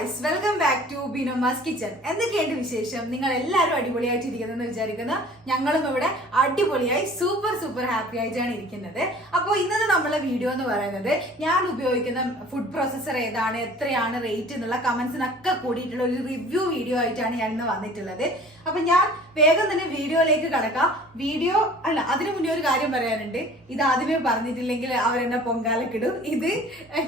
Guys, welcome back to Binoma's kitchen. എന്തൊക്കെയുണ്ട് വിശേഷം? നിങ്ങൾ എല്ലാവരും അടിപൊളിയായിട്ടിരിക്കുന്നെന്ന് വിചാരിക്കുന്ന ഞങ്ങളും ഇവിടെ അടിപൊളിയായി സൂപ്പർ ഹാപ്പി ആയിട്ടാണ് ഇരിക്കുന്നത്. അപ്പോൾ ഇന്നത്തെ നമ്മളെ വീഡിയോ എന്ന് പറയുന്നത് ഞാൻ ഉപയോഗിക്കുന്ന ഫുഡ് പ്രോസസർ ഏതാണ്, എത്രയാണ് റേറ്റ് എന്നുള്ള കമന്റ്സിനൊക്കെ കൂടിയിട്ടുള്ള ഒരു റിവ്യൂ വീഡിയോ ആയിട്ടാണ് ഞാൻ ഇന്ന് വന്നിട്ടുള്ളത്. അപ്പൊ ഞാൻ വേഗം തന്നെ വീഡിയോയിലേക്ക് കടക്കാം. വീഡിയോ അല്ല, അതിനു മുന്നേ ഒരു കാര്യം പറയാനുണ്ട്. ഇത് ആദ്യമേ പറഞ്ഞിട്ടില്ലെങ്കിൽ അവരെന്നെ പൊങ്കാലക്കിടും. ഇത്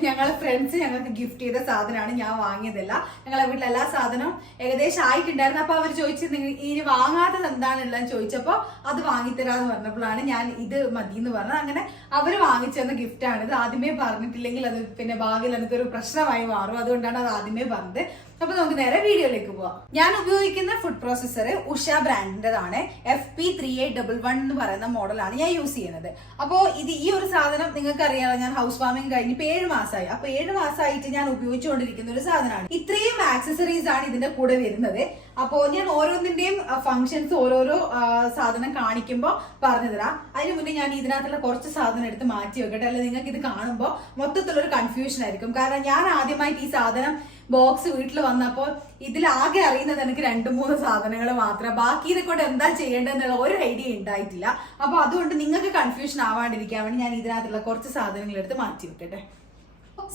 ഞങ്ങളെ ഫ്രണ്ട്സ് ഞങ്ങൾക്ക് ഗിഫ്റ്റ് ചെയ്ത സാധനമാണ്, ഞാൻ വാങ്ങിയതല്ല. ഞങ്ങളെ വീട്ടിൽ എല്ലാ സാധനവും ഏകദേശം ആയിട്ടുണ്ടായിരുന്നു. അപ്പൊ അവർ ചോദിച്ചു ഇനി വാങ്ങാത്തത് എന്താണുള്ളതെന്ന് ചോദിച്ചപ്പോ അത് വാങ്ങിത്തരാന്ന് പറഞ്ഞപ്പോഴാണ് ഞാൻ ഇത് മതി എന്ന് പറഞ്ഞത്. അങ്ങനെ അവര് വാങ്ങിച്ചെന്ന ഗിഫ്റ്റ് ആണ്. ഇത് ആദ്യമേ പറഞ്ഞിട്ടില്ലെങ്കിൽ അത് പിന്നെ ഭാവിയിൽ എനിക്കൊരു പ്രശ്നമായി മാറും. അതുകൊണ്ടാണ് അത് ആദ്യമേ പറഞ്ഞത്. അപ്പൊ നമുക്ക് നേരെ വീഡിയോയിലേക്ക് പോവാം. ഞാൻ ഉപയോഗിക്കുന്ന ഫുഡ് പ്രോസസർ ഉഷ ബ്രാൻഡിന്റെതാണ്. FP3811 എന്ന് പറയുന്ന മോഡലാണ് ഞാൻ യൂസ് ചെയ്യുന്നത്. അപ്പോ ഈ ഒരു സാധനം നിങ്ങൾക്ക് അറിയാലോ, ഞാൻ ഹൗസ് വാമിംഗ് കഴിഞ്ഞിട്ട് 7 മാസമായി. അപ്പൊ 7 മാസമായിട്ട് ഞാൻ ഉപയോഗിച്ചുകൊണ്ടിരിക്കുന്ന ഒരു സാധനമാണ്. ഇത്രയും ആക്സസറീസ് ആണ് ഇതിന്റെ കൂടെ വരുന്നത്. അപ്പോ ഞാൻ ഓരോന്നിന്റെയും ഫംഗ്ഷൻസ് ഓരോരോ സാധനം കാണിക്കുമ്പോൾ പറഞ്ഞു തരാം. അതിന് മുന്നേ ഞാൻ ഇതിനകത്തുള്ള കുറച്ച് സാധനം എടുത്ത് മാറ്റി വെക്കട്ടെ, അല്ലെങ്കിൽ നിങ്ങൾക്ക് ഇത് കാണുമ്പോൾ മൊത്തത്തിലൊരു കൺഫ്യൂഷൻ ആയിരിക്കും. കാരണം ഞാൻ ആദ്യമായിട്ട് ഈ സാധനം ബോക്സ് വീട്ടിൽ വന്നപ്പോൾ ഇതിലാകെ അറിയുന്നത് എനിക്ക് 2-3 സാധനങ്ങൾ മാത്രം. ബാക്കി ഇതെ കൊണ്ട് എന്താ ചെയ്യേണ്ടതെന്നുള്ള ഒരു ഐഡിയ ഉണ്ടായിട്ടില്ല. അപ്പൊ അതുകൊണ്ട് നിങ്ങൾക്ക് കൺഫ്യൂഷൻ ആവാണ്ടിരിക്കാൻ വേണ്ടി ഞാൻ ഇതിനകത്തുള്ള കുറച്ച് സാധനങ്ങൾ എടുത്ത് മാറ്റി വെക്കട്ടെ.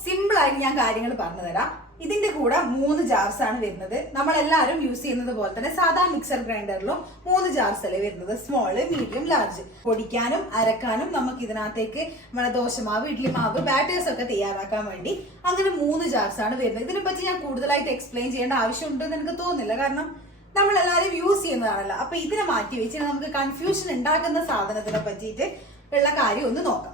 സിമ്പിൾ ആയിട്ട് ഞാൻ കാര്യങ്ങൾ പറഞ്ഞു തരാം. ഇതിന്റെ കൂടെ 3 ജാർസ് ആണ് വരുന്നത്. നമ്മളെല്ലാവരും യൂസ് ചെയ്യുന്നത് പോലെ തന്നെ സാധാ മിക്സർ ഗ്രൈൻഡറിലും 3 ജാർസ് അല്ലേ വരുന്നത്, സ്മോള്, മീഡിയം, ലാർജ്. പൊടിക്കാനും അരക്കാനും നമുക്ക് ഇതിനകത്തേക്ക് നമ്മളെ ദോശമാവ്, ഇഡ്ലി മാവ്, ബാറ്റേഴ്സ് ഒക്കെ തയ്യാറാക്കാൻ വേണ്ടി അങ്ങനെ 3 ജാർസ് ആണ് വരുന്നത്. ഇതിനെ പറ്റി ഞാൻ കൂടുതലായിട്ട് എക്സ്പ്ലെയിൻ ചെയ്യേണ്ട ആവശ്യമുണ്ടെന്ന് എനിക്ക് തോന്നുന്നില്ല, കാരണം നമ്മളെല്ലാവരും യൂസ് ചെയ്യുന്നതാണല്ലോ. അപ്പൊ ഇതിനെ മാറ്റി വെച്ച് നമുക്ക് കൺഫ്യൂഷൻ ഉണ്ടാക്കുന്ന സാധനത്തിനെ പറ്റിയിട്ട് ഉള്ള കാര്യം ഒന്ന് നോക്കാം.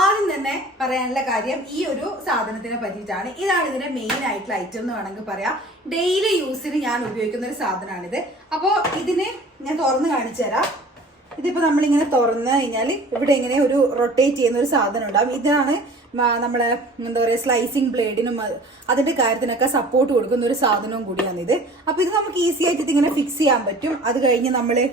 ആദ്യം തന്നെ പറയാനുള്ള കാര്യം ഈ ഒരു സാധനത്തിനെ പറ്റിയിട്ടാണ്. ഇതാണ് ഇതിന്റെ മെയിൻ ആയിട്ടുള്ള ഐറ്റം എന്ന് വേണമെങ്കിൽ പറയാം. ഡെയിലി യൂസിന് ഞാൻ ഉപയോഗിക്കുന്ന ഒരു സാധനമാണിത്. അപ്പോൾ ഇതിന് ഞാൻ തുറന്ന് കാണിച്ചു തരാം. ഇതിപ്പോ നമ്മളിങ്ങനെ തുറന്നു കഴിഞ്ഞാൽ ഇവിടെ ഇങ്ങനെ ഒരു റൊട്ടേറ്റ് ചെയ്യുന്ന ഒരു സാധനം ഉണ്ടാവും. ഇതാണ് നമ്മളെ എന്താ പറയുക, സ്ലൈസിങ് ബ്ലേഡിനും അതിന്റെ കാര്യത്തിനൊക്കെ സപ്പോർട്ട് കൊടുക്കുന്ന ഒരു സാധനവും കൂടിയാണിത്. അപ്പൊ ഇത് നമുക്ക് ഈസി ആയിട്ട് ഇതിങ്ങനെ ഫിക്സ് ചെയ്യാൻ പറ്റും. അത് കഴിഞ്ഞ് നമ്മള്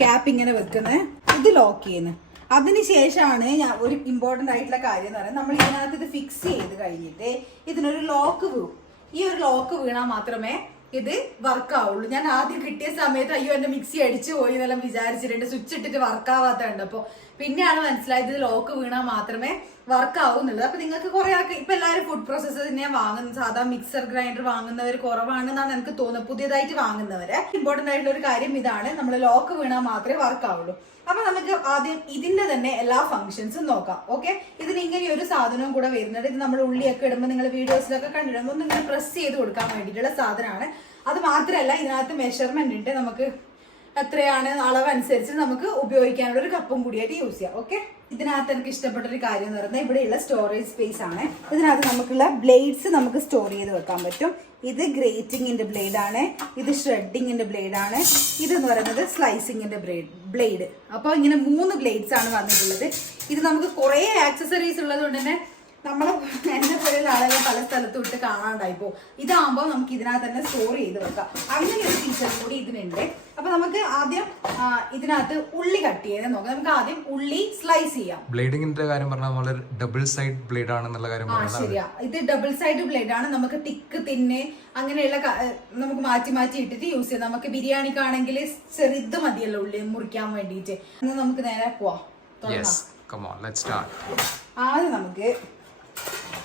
ക്യാപ്പ് ഇങ്ങനെ വെക്കുന്നത്, ഇത് ലോക്ക് ചെയ്യുന്നത്. അതിനുശേഷമാണ് ഞാൻ ഒരു ഇമ്പോർട്ടന്റ് ആയിട്ടുള്ള കാര്യം എന്ന് പറയുന്നത്, നമ്മൾ ഇതിനകത്ത് ഇത് ഫിക്സ് ചെയ്ത് കഴിഞ്ഞിട്ട് ഇതിനൊരു ലോക്ക് വീഴും. ഈ ഒരു ലോക്ക് വീണാൽ മാത്രമേ ഇത് വർക്ക് ആവുള്ളൂ. ഞാൻ ആദ്യം കിട്ടിയ സമയത്ത് അയ്യോ എന്റെ മിക്സി അടിച്ചു പോയി എന്നെല്ലാം വിചാരിച്ചിട്ടുണ്ട്. സ്വിച്ച് ഇട്ടിട്ട് വർക്ക് ആവാത്തുണ്ട്. അപ്പൊ പിന്നെയാണ് മനസ്സിലായത് ഇത് ലോക്ക് വീണാൽ മാത്രമേ വർക്ക് ആവൂ എന്നുള്ളത്. അപ്പൊ നിങ്ങൾക്ക് കുറെ ആൾക്ക് ഇപ്പൊ എല്ലാവരും ഫുഡ് പ്രോസസർ തന്നെയാണ് വാങ്ങുന്നത്. സാധാ മിക്സർ ഗ്രൈൻഡർ വാങ്ങുന്നവർ കുറവാണെന്നാണ് എനിക്ക് തോന്നുന്നത്, പുതിയതായിട്ട് വാങ്ങുന്നവരെ. ഇമ്പോർട്ടന്റ് ആയിട്ടുള്ള ഒരു കാര്യം ഇതാണ്, നമ്മൾ ലോക്ക് വീണാൽ മാത്രമേ വർക്ക് ആവുള്ളൂ. അപ്പൊ നമുക്ക് ആദ്യം ഇതിന്റെ തന്നെ എല്ലാ ഫംഗ്ഷൻസും നോക്കാം. ഓക്കെ, ഇതിന് ഇങ്ങനെ ഒരു സാധനവും കൂടെ വരുന്നുണ്ട്. ഇത് നമ്മൾ ഉള്ളിയൊക്കെ ഇടുമ്പോൾ നിങ്ങൾ വീഡിയോസിലൊക്കെ കണ്ടിടുമ്പോൾ ഒന്ന് ഇങ്ങനെ പ്രസ് ചെയ്ത് കൊടുക്കാൻ വേണ്ടിയിട്ടുള്ള സാധനമാണ്. അത് മാത്രമല്ല, ഇതിനകത്ത് മെഷർമെന്റ് ഉണ്ട്. നമുക്ക് എത്രയാണ് അളവനുസരിച്ച് നമുക്ക് ഉപയോഗിക്കാനുള്ള ഒരു കപ്പും കൂടിയായിട്ട് യൂസ് ചെയ്യാം. ഓക്കെ, ഇതിനകത്ത് എനിക്ക് ഇഷ്ടപ്പെട്ട ഒരു കാര്യം എന്ന് പറയുന്നത് ഇവിടെയുള്ള സ്റ്റോറേജ് സ്പേസ് ആണ്. ഇതിനകത്ത് നമുക്കുള്ള ബ്ലേഡ്സ് നമുക്ക് സ്റ്റോർ ചെയ്ത് വെക്കാൻ പറ്റും. ഇത് ഗ്രേറ്റിങ്ങിന്റെ ബ്ലേഡ് ആണ്, ഇത് ഷ്രെഡിങ്ങിന്റെ ബ്ലേഡ് ആണ്, ഇതെന്ന് പറയുന്നത് സ്ലൈസിങ്ങിന്റെ ബ്ലേഡ്. അപ്പോൾ ഇങ്ങനെ 3 ബ്ലേഡ്സ് ആണ് വന്നിട്ടുള്ളത്. ഇത് നമുക്ക് കുറെ ആക്സസറീസ് ഉള്ളത് കൊണ്ട് തന്നെ നമ്മളെ എന്നെ പോലെയുള്ള ആളുകൾ പല സ്ഥലത്തും ഇട്ട് കാണാണ്ടായിപ്പോ. ഇതാകുമ്പോൾ നമുക്ക് ഇതിനകത്ത് തന്നെ സ്റ്റോർ ചെയ്ത് വെക്കാം. അങ്ങനെ ഒരു ഫീച്ചർ കൂടി ഇതിനുണ്ട്. അപ്പൊ നമുക്ക് ആദ്യം ഇതിനകത്ത് ഉള്ളി കട്ട് ചെയ്യാൻ നോക്കാം. നമുക്ക് ആദ്യം ഉള്ളി സ്ലൈസ് ചെയ്യാം. ബ്ലേഡിങ്ങിന്റെ കാര്യം പറഞ്ഞാൽ ഡബിൾ സൈഡ് ബ്ലേഡ് ആണെന്നുള്ള കാര്യം ശരിയാ, ഇത് ഡബിൾ സൈഡ് ബ്ലേഡ് ആണ്. നമുക്ക് തിക്ക് തിന്ന് അങ്ങനെയുള്ള നമുക്ക് മാറ്റി ഇട്ടിട്ട് യൂസ് ചെയ്യാം. നമുക്ക് ബിരിയാണിക്കാണെങ്കിൽ ചെറുത് മതിയല്ലോ ഉള്ളി മുറിക്കാൻ വേണ്ടിയിട്ട്. നമുക്ക് നേരെ പോവാം. ആദ്യം നമുക്ക്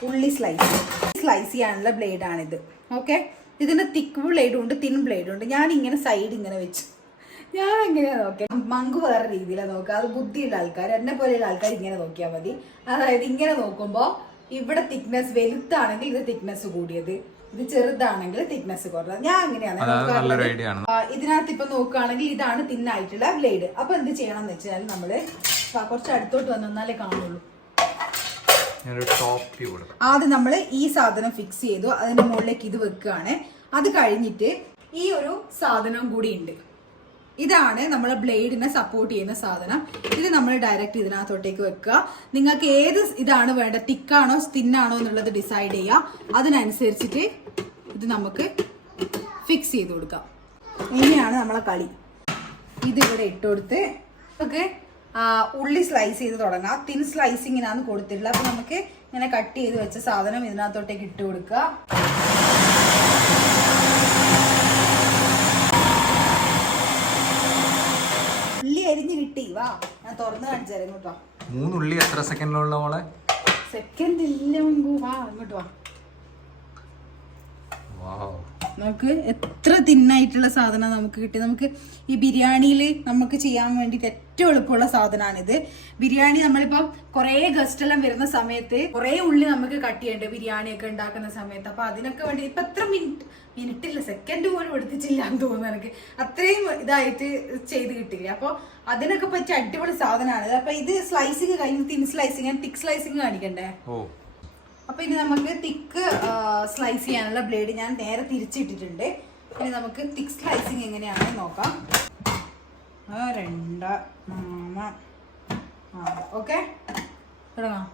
ഉള്ളി സ്ലൈസ് ചെയ്യാനുള്ള ബ്ലേഡ് ആണിത്. ഓക്കെ, ഇതിന്റെ തിക്ക് ബ്ലേഡും ഉണ്ട്, തിൻ ബ്ലേഡും ഉണ്ട്. ഞാൻ ഇങ്ങനെ സൈഡ് ഇങ്ങനെ വെച്ചു. ഞാൻ എങ്ങനെയാ നോക്കിയാൽ മങ്ക് വേറെ രീതിയിലാണ് നോക്കുക. അത് ബുദ്ധിയുള്ള ആൾക്കാർ, എന്നെ പോലെയുള്ള ആൾക്കാർ ഇങ്ങനെ നോക്കിയാൽ മതി. അതായത് ഇങ്ങനെ നോക്കുമ്പോൾ ഇവിടെ തിക്നെസ് വലുതാണെങ്കിൽ ഇത് തിക്നെസ് കൂടിയത്, ഇത് ചെറുതാണെങ്കിൽ തിക്നെസ് കുറഞ്ഞത്. ഞാൻ അങ്ങനെയാണ്. ഇതിനകത്ത് ഇപ്പൊ നോക്കുകയാണെങ്കിൽ ഇതാണ് തിന്നായിട്ടുള്ള ബ്ലേഡ്. അപ്പൊ എന്ത് ചെയ്യണം എന്ന് വെച്ചാൽ നമ്മള് കുറച്ച് അടുത്തോട്ട് വന്നാലേ കാണുള്ളൂ. ആദ്യം നമ്മൾ ഈ സാധനം ഫിക്സ് ചെയ്തു, അതിന്റെ മുകളിലേക്ക് ഇത് വെക്കുകയാണ്. അത് കഴിഞ്ഞിട്ട് ഈ ഒരു സാധനം കൂടി ഉണ്ട്. ഇതാണ് നമ്മളെ ബ്ലേഡിനെ സപ്പോർട്ട് ചെയ്യുന്ന സാധനം. ഇത് നമ്മൾ ഡയറക്റ്റ് ഇതിനകത്തോട്ടേക്ക് വെക്കുക. നിങ്ങൾക്ക് ഏത് ഇതാണ് വേണ്ട, തിക്കാണോ തിന്നാണോ എന്നുള്ളത് ഡിസൈഡ് ചെയ്യുക. അതിനനുസരിച്ചിട്ട് ഇത് നമുക്ക് ഫിക്സ് ചെയ്ത് കൊടുക്കാം. ഇനിയാണ് നമ്മളെ കളി. ഇതിവിടെ ഇട്ടുകൊടുത്ത് നമുക്ക് ഉള്ളി സ്ലൈസ് ചെയ്ത് തുടങ്ങാം. തിൻ സ്ലൈസിങ്ങിനാണ് കൊടുത്തിട്ടുള്ളത്. അപ്പൊ നമുക്ക് ഇങ്ങനെ കട്ട് ചെയ്ത് വെച്ച സാധനം ഇതിനകത്തോട്ടേക്ക് ഇട്ട് കൊടുക്കുക. ഞാൻ തുറന്ന് കാണിച്ചു തരാം. ഇങ്ങോട്ട് വാ. 3 ഉള്ളി എത്ര സെക്കൻഡിലുള്ള മോളെ? സെക്കൻഡ് ഇല്ല മങ്കു. വാ ഇങ്ങോട്ട് വാ. നമുക്ക് എത്ര തിന്നായിട്ടുള്ള സാധനം നമുക്ക് കിട്ടി. നമുക്ക് ഈ ബിരിയാണിയിൽ നമുക്ക് ചെയ്യാൻ വേണ്ടിയിട്ട് ഏറ്റവും എളുപ്പമുള്ള സാധനമാണിത്. ബിരിയാണി നമ്മളിപ്പം കുറേ ഗസ്റ്റ് എല്ലാം വരുന്ന സമയത്ത് കുറേ ഉള്ളി നമുക്ക് കട്ട് ചെയ്യണ്ടേ ബിരിയാണിയൊക്കെ ഉണ്ടാക്കുന്ന സമയത്ത്. അപ്പൊ അതിനൊക്കെ വേണ്ടി ഇപ്പൊ എത്ര മിനിറ്റില്ല, സെക്കൻഡ് പോലും എടുത്തിട്ടില്ല എന്ന് തോന്നുന്നു എനിക്ക്. അത്രയും ഇതായിട്ട് ചെയ്ത് കിട്ടില്ല. അപ്പൊ അതിനൊക്കെ പറ്റിയ അടിപൊളി സാധനമാണ്. അപ്പൊ ഇത് സ്ലൈസിങ് കഴിഞ്ഞ് തിൻ സ്ലൈസിങ്, ഞാൻ തിക്ക് സ്ലൈസിങ് കാണിക്കണ്ടേ? അപ്പൊ ഇനി നമുക്ക് തിക്ക് സ്ലൈസ് ചെയ്യാനുള്ള ബ്ലേഡ് ഞാൻ നേരെ തിരിച്ചിട്ടിട്ടുണ്ട്. ഇനി നമുക്ക് തിക്ക് സ്ലൈസിങ് എങ്ങനെയാണെന്ന് നോക്കാം. 2 3 ഓക്കെ, തുടങ്ങാം.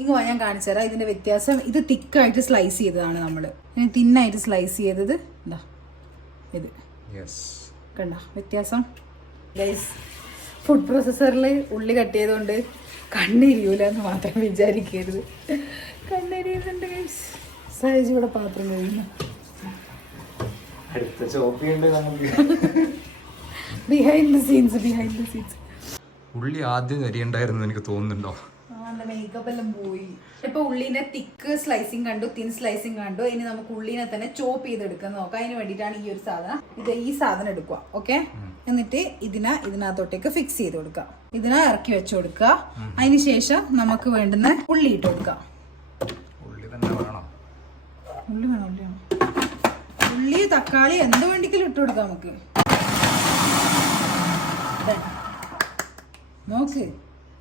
ഇങ്ങ് ഞാൻ കാണിച്ചു തരാം ഇതിന്റെ വ്യത്യാസം. ഇത് തിക്കായിട്ട് സ്ലൈസ് ചെയ്തതാണ് നമ്മള്. ഇനി തിന്നായിട്ട് സ്ലൈസ് ചെയ്തത് എന്താ ഇത് കണ്ട വ്യത്യാസം. ഫുഡ് പ്രോസസ്സറിൽ ഉള്ളി കട്ട് ചെയ്തുകൊണ്ട് കണ്ണെരിയൂല എന്ന് മാത്രം വിചാരിക്കരുത്. കണ്ണെരിയുന്നുണ്ട് ഗൈസ്. സഹജ് ഇവിടെ പാത്രം കഴിയുന്നു. Behind the scenes. ഉള്ളി ആദ്യം കരിയുണ്ടായിരുന്നു എനിക്ക് തോന്നുന്നുണ്ടോ? മേക്കപ്പ് എല്ലാം പോയി. ഇപ്പൊ ഉള്ളിനെ തിക്ക് സ്ലൈസിങ് കണ്ടു, തിൻ സ്ലൈസിങ് കണ്ടു. ഇനി നമുക്ക് ഉള്ളിനെ തന്നെ ചോപ്പ് ചെയ്തെടുക്കാൻ നോക്കാം. അതിന് വേണ്ടിയിട്ടാണ് ഈ ഒരു സാധനം. ഈ സാധനം എടുക്കുക. ഓക്കെ, എന്നിട്ട് ഇതിനകത്തോട്ടേക്ക് ഫിക്സ് ചെയ്ത് കൊടുക്കാം. ഇറക്കി വെച്ച് കൊടുക്കുക. അതിനുശേഷം നമുക്ക് വേണ്ടുന്ന ഉള്ളി ഇട്ട് കൊടുക്കാം. ഉള്ളി തക്കാളി എന്ത് വേണ്ടിക്കലും ഇട്ട് കൊടുക്കാം നമുക്ക്.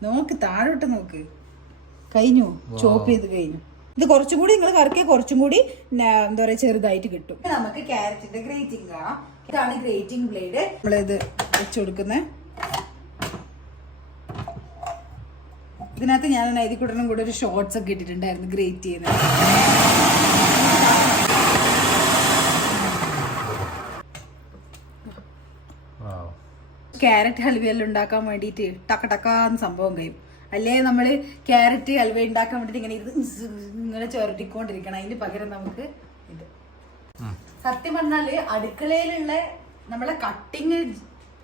നോക്ക് താഴോട്ട് നോക്ക്. കഴിഞ്ഞു, ചോപ്പ് ചെയ്ത് കഴിഞ്ഞു. ഇത് കുറച്ചും കൂടി നിങ്ങൾ കറക്കിയാൽ കുറച്ചും കൂടി എന്താ പറയാ ചെറുതായിട്ട് കിട്ടും. നമുക്ക് ക്യാരറ്റിന്റെ ഗ്രേറ്റിംഗ് കാണാം. ഇതാണ് ഗ്രേറ്റിംഗ് ബ്ലേഡ്. നമ്മളിത് വെച്ച് കൊടുക്കുന്നത്. ഇതിനകത്ത് ഞാൻ നൈതിക്കൂട്ടനും കൂടെ ഒരു ഷോർട്സ് ഒക്കെ ഇട്ടിട്ടുണ്ടായിരുന്നു ഗ്രേറ്റ് ചെയ്യുന്നത്. ക്യാരറ്റ് ഹൽവയെല്ലാം ഉണ്ടാക്കാൻ വേണ്ടിയിട്ട് ടക്കാന്ന് സംഭവം കഴിയും. അല്ലേ നമ്മള് ക്യാരറ്റ് ഹൽവ ഉണ്ടാക്കാൻ വേണ്ടിട്ട് ഇങ്ങനെ ചുരട്ടിക്കൊണ്ടിരിക്കണം. അതിന് പകരം നമുക്ക് ഇത്. സത്യം പറഞ്ഞാല് അടുക്കളയിലുള്ള നമ്മളെ കട്ടിങ്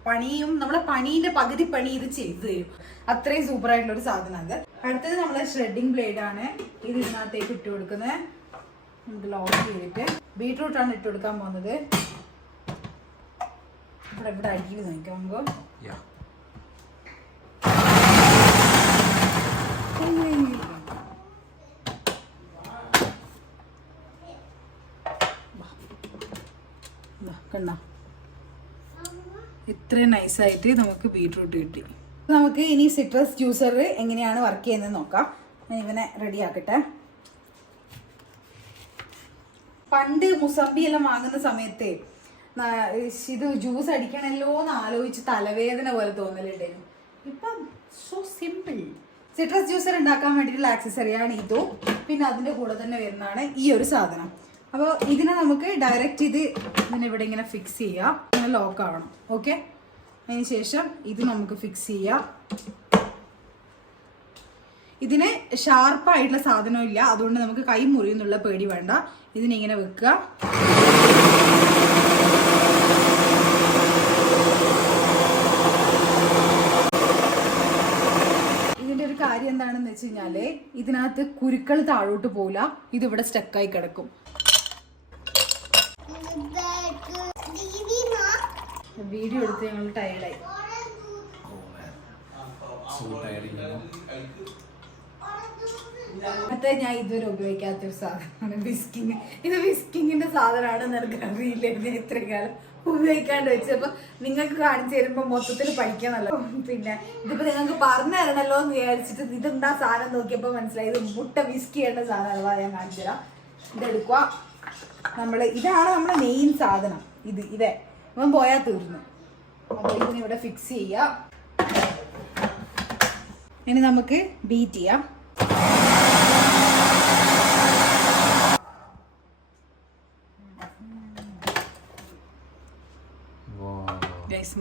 പണിയും നമ്മളെ പണീന്റെ പകുതി പണി ഇത് ചെയ്തു തരും. അത്രയും സൂപ്പർ ആയിട്ടുള്ള ഒരു സാധനം അത്. അടുത്തത് നമ്മളെ ഷ്രെഡിങ് ബ്ലേഡ് ആണ്. ഇത് ഇതിനകത്തേക്ക് ഇട്ട് കൊടുക്കുന്നത്. നമുക്ക് ലോക്ക് ചെയ്തിട്ട് ബീട്രൂട്ടാണ് ഇട്ട് കൊടുക്കാൻ പോകുന്നത്. ഇവിടെ അടിയിൽ നോക്കുമ്പോ കണ്ട ഇത്രയും നൈസായിട്ട് നമുക്ക് ബീട്രൂട്ട് കിട്ടി. നമുക്ക് ഇനി സിട്രസ് ജ്യൂസർ എങ്ങനെയാണ് വർക്ക് ചെയ്യുന്നത് നോക്കാം. ഞാൻ ഇവനെ റെഡി ആക്കട്ടെ. പണ്ട് മുസംബി എല്ലാം വാങ്ങുന്ന സമയത്ത് ഇത് ജ്യൂസ് അടിക്കണല്ലോ എന്ന് ആലോചിച്ച് തലവേദന പോലെ തോന്നലുണ്ടായിരുന്നു. ഇപ്പം സോ സിമ്പിൾ. സിട്രസ് ജ്യൂസർ ഉണ്ടാക്കാൻ വേണ്ടിയിട്ടുള്ള ആക്സസറിയാണ് ഇതും. പിന്നെ അതിൻ്റെ കൂടെ തന്നെ വരുന്നതാണ് ഈ ഒരു സാധനം. അപ്പോൾ ഇതിനെ നമുക്ക് ഡയറക്റ്റ് ഇതിനെ ഇവിടെ ഇങ്ങനെ ഫിക്സ് ചെയ്യാം. ഇങ്ങനെ ലോക്ക് ആവണം. ഓക്കെ, അതിന് ശേഷം ഇത് നമുക്ക് ഫിക്സ് ചെയ്യാം. ഇതിന് ഷാർപ്പായിട്ടുള്ള സാധനം ഇല്ല, അതുകൊണ്ട് നമുക്ക് കൈ മുറിയുന്നുള്ള പേടി വേണ്ട. ഇതിനിങ്ങനെ വെക്കുക. ഇതിന്റെ ഒരു കാര്യം എന്താണെന്ന് വെച്ച് കഴിഞ്ഞാല് ഇതിനകത്ത് കുരുക്കൾ താഴോട്ട് പോവില്ല. ഇതിവിടെ സ്റ്റക്കായി കിടക്കും. വീഡിയോ എടുത്ത് ഞങ്ങൾ ടയർഡായി. മറ്റേ ഞാൻ ഇതുവരെ ഉപയോഗിക്കാത്തൊരു സാധനമാണ് വിസ്കിങ്. ഇത് വിസ്കിങ്ങിന്റെ സാധനമാണെന്ന് എനിക്ക് അറിയില്ലായിരുന്നു ഇത്രയും കാലം ഉപയോഗിക്കാണ്ട് വെച്ച്. അപ്പൊ നിങ്ങൾക്ക് കാണിച്ചു തരുമ്പോ മൊത്തത്തിൽ പഠിക്കാന്നല്ലോ. പിന്നെ ഇതിപ്പോ നിങ്ങൾക്ക് പറഞ്ഞു തരണല്ലോ എന്ന് വിചാരിച്ചിട്ട് ഇതെന്താ സാധനം നോക്കിയപ്പോ മനസ്സിലായി ഇത് മുട്ട വിസ്കി ചെയ്യേണ്ട സാധനമല്ല. ഞാൻ കാണിച്ചു തരാം. ഇതെടുക്കുക. ഇതാണ് നമ്മുടെ മെയിൻ സാധനം. ഇതേ ഇവൻ പോയാൽ തീർന്നു. അപ്പോൾ ഇതിനിവിടെ ഫിക്സ് ചെയ്യാം. ഇനി നമുക്ക് ബീറ്റ് ചെയ്യാം.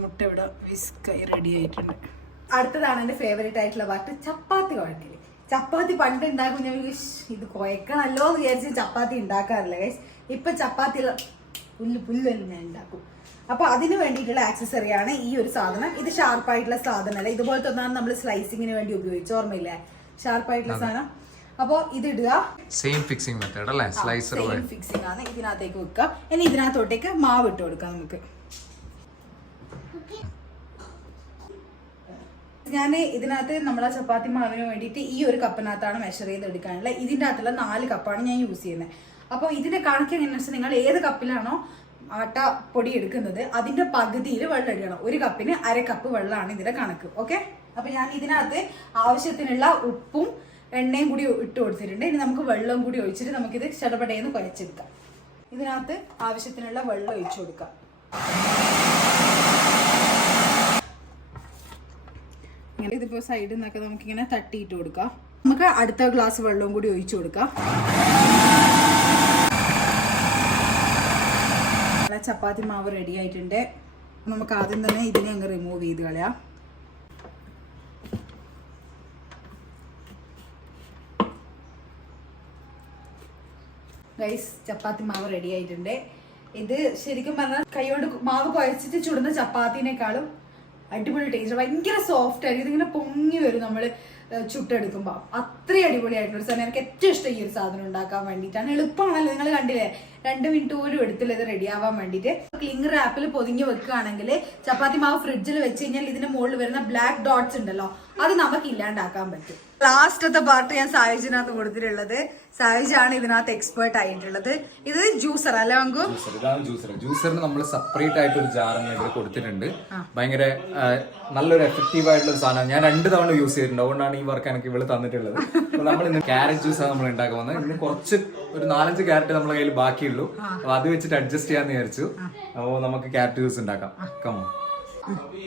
മുട്ട ഇവിടെ വിസ്കായി റെഡി ആയിട്ടുണ്ട്. അടുത്തതാണ് എൻ്റെ ഫേവറേറ്റ് ആയിട്ടുള്ള പാർട്ട്, ചപ്പാത്തി കുഴക്കല്. ചപ്പാത്തി പണ്ട് ഉണ്ടാക്കും. ഞാൻ ഇത് കുഴക്കണല്ലോ എന്ന് വിചാരിച്ച് ചപ്പാത്തി ഉണ്ടാക്കാറില്ല ഗൈസ്. ഇപ്പൊ ചപ്പാത്തി പുല്ല് ഞാൻ ഉണ്ടാക്കും. അപ്പൊ അതിന് വേണ്ടിയിട്ടുള്ള ആക്സസറിയാണ് ഈ ഒരു സാധനം. ഇത് ഷാർപ്പായിട്ടുള്ള സാധനമല്ല, ഇതുപോലത്തെ ഒന്നാണ് നമ്മൾ സ്ലൈസിങ്ങിന് വേണ്ടി ഉപയോഗിച്ചു, ഓർമ്മയില്ലേ? ഷാർപ്പായിട്ടുള്ള സാധനം. അപ്പൊ ഇത് ഇടുക. സെയിം ഫിക്സിംഗ് മെത്തേഡ് അല്ലേ? സ്ലൈസർ ഫിക്സിംഗ് ആണ്. ഇതിനകത്തേക്ക് വെക്കുക. ഇനി ഇതിനകത്തോട്ടേക്ക് മാവ് ഇട്ട് കൊടുക്കാം നമുക്ക്. ഞാൻ ഇതിനകത്ത് നമ്മളെ ചപ്പാത്തി മാവിന് വേണ്ടിയിട്ട് ഈ ഒരു കപ്പിനകത്താണ് മെഷർ ചെയ്ത് എടുക്കാനുള്ളത്. ഇതിൻ്റെ അകത്തുള്ള 4 കപ്പാണ് ഞാൻ യൂസ് ചെയ്യുന്നത്. അപ്പോൾ ഇതിന്റെ കണക്ക് എങ്ങനെയാണെന്ന് വെച്ചാൽ നിങ്ങൾ ഏത് കപ്പിലാണോ ആട്ട പൊടി എടുക്കുന്നത് അതിന്റെ പകുതിയിൽ വെള്ളം എടുക്കണം. 1 കപ്പിന് 1/2 കപ്പ് വെള്ളമാണ് ഇതിന്റെ കണക്ക്. ഓക്കെ, അപ്പൊ ഞാൻ ഇതിനകത്ത് ആവശ്യത്തിനുള്ള ഉപ്പും എണ്ണയും കൂടി ഇട്ട് കൊടുത്തിട്ടുണ്ട്. ഇനി നമുക്ക് വെള്ളവും കൂടി ഒഴിച്ചിട്ട് നമുക്കിത് ചടപടയെന്ന് കുഴച്ചെടുക്കാം. ഇതിനകത്ത് ആവശ്യത്തിനുള്ള വെള്ളം ഒഴിച്ചു കൊടുക്കാം. ഇതിപ്പോ സൈഡിൽ നിന്നൊക്കെ നമുക്കിങ്ങനെ തട്ടിയിട്ട് കൊടുക്കാം. നമുക്ക് അടുത്ത ഗ്ലാസ് വെള്ളവും കൂടി ഒഴിച്ചു കൊടുക്കാം. ചപ്പാത്തി മാവ് റെഡി ആയിട്ടുണ്ട്. നമുക്ക് ആദ്യം തന്നെ ഇതിനെ അങ്ങ് റിമൂവ് ചെയ്ത് കളയാം. ഗൈസ്, ചപ്പാത്തി മാവ് റെഡി ആയിട്ടുണ്ട്. ഇത് ശരിക്കും പറഞ്ഞാൽ കൈകൊണ്ട് മാവ് കുഴച്ചിട്ട് ചുടുന്ന ചപ്പാത്തിനേക്കാളും അടിപൊളി ടേസ്റ്റ്, ഭയങ്കര സോഫ്റ്റ് ആയിരിക്കും. ഇതിങ്ങനെ പൊങ്ങി വരും നമ്മൾ ചുട്ടെടുക്കുമ്പോൾ. അത്രയും അടിപൊളിയായിട്ടുള്ള സാധനം. എനിക്ക് ഏറ്റവും ഇഷ്ടം ഈ ഒരു സാധനം ഉണ്ടാക്കാൻ വേണ്ടിയിട്ടാണ്. എളുപ്പമാണല്ലോ, നിങ്ങൾ കണ്ടില്ലേ? 2 മിനിറ്റ് പോലും എടുത്തില്ല ഇത് റെഡി ആവാൻ വേണ്ടിയിട്ട്. ക്ലിംഗ് റാപ്പിൽ പൊതിഞ്ഞ് വെക്കുകയാണെങ്കിൽ ചപ്പാത്തി മാവ് ഫ്രിഡ്ജിൽ വെച്ച് കഴിഞ്ഞാൽ ഇതിന്റെ മുകളിൽ വരുന്ന ബ്ലാക്ക് ഡോട്ട്സ് ഉണ്ടല്ലോ, അത് നമുക്ക് ഇല്ലാണ്ടാക്കാൻ പറ്റും. ലാസ്റ്റത്തെ പാർട്ട് ഞാൻ സായുജിനകത്ത് കൊടുത്തിട്ടുള്ളത്. സായുജാണ് ഇതിനകത്ത് എക്സ്പേർട്ട് ആയിട്ടുള്ളത്. ഇത് ജ്യൂസർ അല്ലേ? ഇതാണ് ജ്യൂസറിന് നമ്മൾ സെപ്പറേറ്റ് ആയിട്ട് ഒരു ജാർ കൊടുത്തിട്ടുണ്ട്. ഭയങ്കര നല്ലൊരു എഫക്റ്റീവ് ആയിട്ടുള്ള ഒരു സാധനം. ഞാൻ 2 തവണ യൂസ് ചെയ്തിട്ടുണ്ട്. അതുകൊണ്ടാണ് ഈ വർക്ക് എനിക്ക് ഇവിടെ തന്നിട്ടുള്ളത്. അപ്പോൾ നമ്മൾ ഇന്ന് ക്യാരറ്റ് ജ്യൂസാണ് നമ്മൾ ഉണ്ടാക്കാൻ വന്നത്. ഇന്ന് കുറച്ച് ഒരു 4-5 ക്യാരറ്റ് നമ്മളെ കയ്യിൽ ബാക്കിയുള്ളൂ. അപ്പൊ അത് വെച്ചിട്ട് അഡ്ജസ്റ്റ് ചെയ്യാന്ന് വിചാരിച്ചു. അപ്പോൾ നമുക്ക് ക്യാരറ്റ് ജ്യൂസ് ഉണ്ടാക്കാം. കമോ,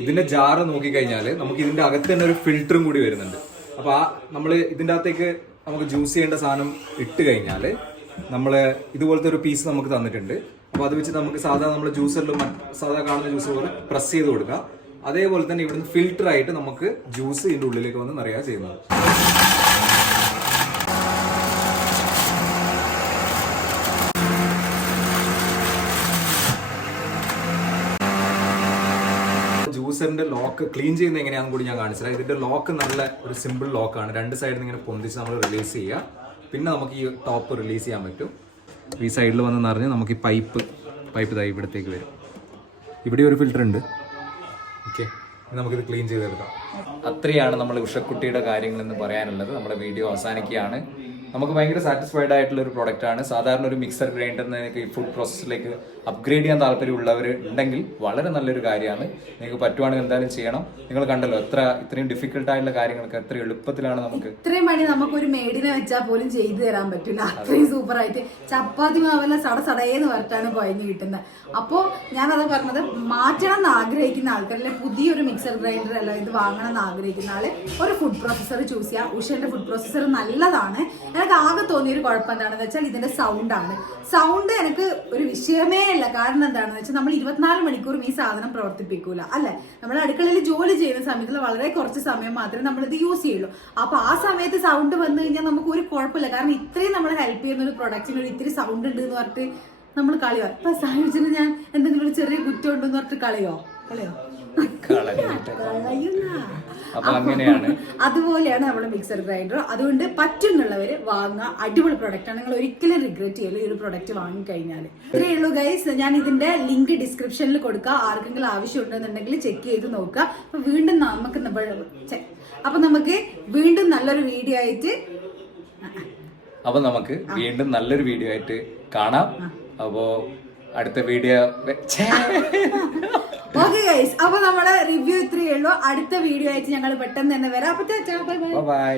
ഇതിന്റെ ജാറ് നോക്കിക്കഴിഞ്ഞാൽ നമുക്ക് ഇതിന്റെ അകത്ത് തന്നെ ഒരു ഫിൽറ്ററും കൂടി വരുന്നുണ്ട്. അപ്പൊ നമ്മൾ ഇതിന്റെ അകത്തേക്ക് നമുക്ക് ജ്യൂസ് ചെയ്യേണ്ട സാധനം ഇട്ട് കഴിഞ്ഞാൽ നമ്മള് ഇതുപോലത്തെ ഒരു പീസ് നമുക്ക് തന്നിട്ടുണ്ട്. അപ്പൊ അത് വെച്ച് നമുക്ക് സാധാരണ നമ്മൾ ജ്യൂസറിലും സാധാ കാണുന്ന ജ്യൂസ് പോലെ പ്രസ് ചെയ്ത് കൊടുക്കാം. അതേപോലെ തന്നെ ഇവിടുന്ന് ഫിൽറ്റർ ആയിട്ട് നമുക്ക് ജ്യൂസ് ഇതിന്റെ ഉള്ളിലേക്ക് വന്ന് നിറയാ ചെയ്യുന്നത്. ജ്യൂസറിന്റെ ലോക്ക് ക്ലീൻ ചെയ്യുന്നത് എങ്ങനെയാണെന്ന് കൂടി ഞാൻ കാണിച്ചത്. ഇതിന്റെ ലോക്ക് നല്ല ഒരു സിമ്പിൾ ലോക്കാണ്. 2 സൈഡിൽ നിന്ന് ഇങ്ങനെ പൊന്തിച്ച് നമ്മൾ റിലീസ് ചെയ്യുക. പിന്നെ നമുക്ക് ഈ ടോപ്പ് റിലീസ് ചെയ്യാൻ പറ്റും. ഈ സൈഡിൽ വന്ന് നിറഞ്ഞ് നമുക്ക് ഈ പൈപ്പ് ഇതായി ഇവിടത്തേക്ക് വരും. ഇവിടെ ഒരു ഫിൽറ്റർ ഉണ്ട്. ഓക്കെ, നമുക്കിത് ക്ലീൻ ചെയ്തെടുക്കാം. അത്രയാണ് നമ്മൾ ഉഷക്കുട്ടിയുടെ കാര്യങ്ങൾ എന്ന് പറയാനുള്ളത്. നമ്മുടെ വീഡിയോ അവസാനിക്കുകയാണ്. നമുക്ക് ഭയങ്കര സാറ്റിസ്ഫൈഡ് ആയിട്ടുള്ള ഒരു പ്രൊഡക്റ്റ് ആണ്. സാധാരണ ഒരു മിക്സർ ഗ്രൈൻഡറിനൊക്കെ ഈ ഫുഡ് പ്രോസസ്സിലേക്ക് അപ്ഗ്രേഡ് ചെയ്യാൻ താല്പര്യമുള്ളവർ ഉണ്ടെങ്കിൽ വളരെ നല്ലൊരു കാര്യമാണ്. നിങ്ങൾക്ക് പറ്റുവാണെങ്കിൽ എന്തായാലും ചെയ്യണം. നിങ്ങൾ കണ്ടല്ലോ ഇത്രയും ഡിഫിക്കൽട്ട് ആയിട്ടുള്ള കാര്യങ്ങൾക്ക് എത്ര എളുപ്പത്തിലാണ് നമുക്ക് ഇത്രയും പണി നമുക്കൊരു മേഡിനെ വെച്ചാൽ പോലും ചെയ്തു തരാൻ പറ്റില്ല. അത്രയും സൂപ്പർ ആയിട്ട് ചപ്പാത്തി മാവെല്ലാം സടസടയെന്ന് പറഞ്ഞിട്ടാണ് കുഴഞ്ഞു കിട്ടുന്നത്. അപ്പോൾ ഞാനത് പറഞ്ഞത്, മാറ്റണം എന്ന് ആഗ്രഹിക്കുന്ന ആൾക്കാർ, അല്ലെങ്കിൽ പുതിയൊരു മിക്സർ ഗ്രൈൻഡർ അല്ല ഇത് വാങ്ങണം എന്ന് ആഗ്രഹിക്കുന്ന ആള് ഒരു ഫുഡ് പ്രോസസ്സർ ചൂസ് ചെയ്യാം. ഉഷന്റെ ഫുഡ് പ്രോസസ്സർ നല്ലതാണ്. എനിക്ക് ആകെ തോന്നിയൊരു കുഴപ്പം എന്താണെന്ന് വെച്ചാൽ ഇതിന്റെ സൗണ്ടാണ്. സൗണ്ട് എനിക്ക് ഒരു വിഷയമേ അല്ല. കാരണം എന്താണെന്ന് വെച്ചാൽ നമ്മൾ 24 മണിക്കൂറും ഈ സാധനം പ്രവർത്തിപ്പിക്കൂല അല്ലെ? നമ്മൾ അടുക്കളയിൽ ജോലി ചെയ്യുന്ന സമയത്ത് വളരെ കുറച്ച് സമയം മാത്രമേ നമ്മൾ ഇത് യൂസ് ചെയ്യുള്ളൂ. അപ്പൊ ആ സമയത്ത് സൗണ്ട് വന്നു കഴിഞ്ഞാൽ നമുക്ക് ഒരു കുഴപ്പമില്ല. കാരണം ഇത്രയും നമ്മളെ ഹെൽപ്പ് ചെയ്യുന്ന ഒരു പ്രൊഡക്റ്റിന് ഒരു ഇത്തിരി സൗണ്ട് ഉണ്ട് എന്ന് പറഞ്ഞിട്ട് നമ്മൾ കളിയോ? ഇപ്പൊ സാഹചര്യം ഞാൻ എന്തെങ്കിലും ഒരു ചെറിയ കുറ്റം ഉണ്ടെന്ന് പറഞ്ഞിട്ട് കളയോ? അതുപോലെയാണ് നമ്മുടെ മിക്സർ ഗ്രൈൻഡർ. അതുകൊണ്ട് പറ്റുന്നുള്ളവര് വാങ്ങുക. അടിപൊളി പ്രൊഡക്റ്റ് ആണ്. നിങ്ങൾ ഒരിക്കലും റിഗ്രറ്റ് ചെയ്യില്ല ഈ ഒരു പ്രൊഡക്റ്റ് വാങ്ങിക്കഴിഞ്ഞാൽ. ഇത്രയേ ഉള്ളൂ ഗൈസ്. ഞാൻ ഇതിന്റെ ലിങ്ക് ഡിസ്ക്രിപ്ഷനിൽ കൊടുക്കാം. ആർക്കെങ്കിലും ആവശ്യം ഉണ്ടെന്നുണ്ടെങ്കിൽ ചെക്ക് ചെയ്ത് നോക്കുക. അപ്പൊ വീണ്ടും നമുക്ക് വീണ്ടും നല്ലൊരു വീഡിയോ ആയിട്ട് കാണാം. അപ്പോ അടുത്ത വീഡിയോ ഓക്കെ ഗൈസ്. അപ്പൊ നമ്മുടെ റിവ്യൂ ഇത്രയേ ഉള്ളൂ. അടുത്ത വീഡിയോ ആയിട്ട് ഞങ്ങൾ പെട്ടെന്ന് തന്നെ വരാം. അപ്പൊ ബൈ.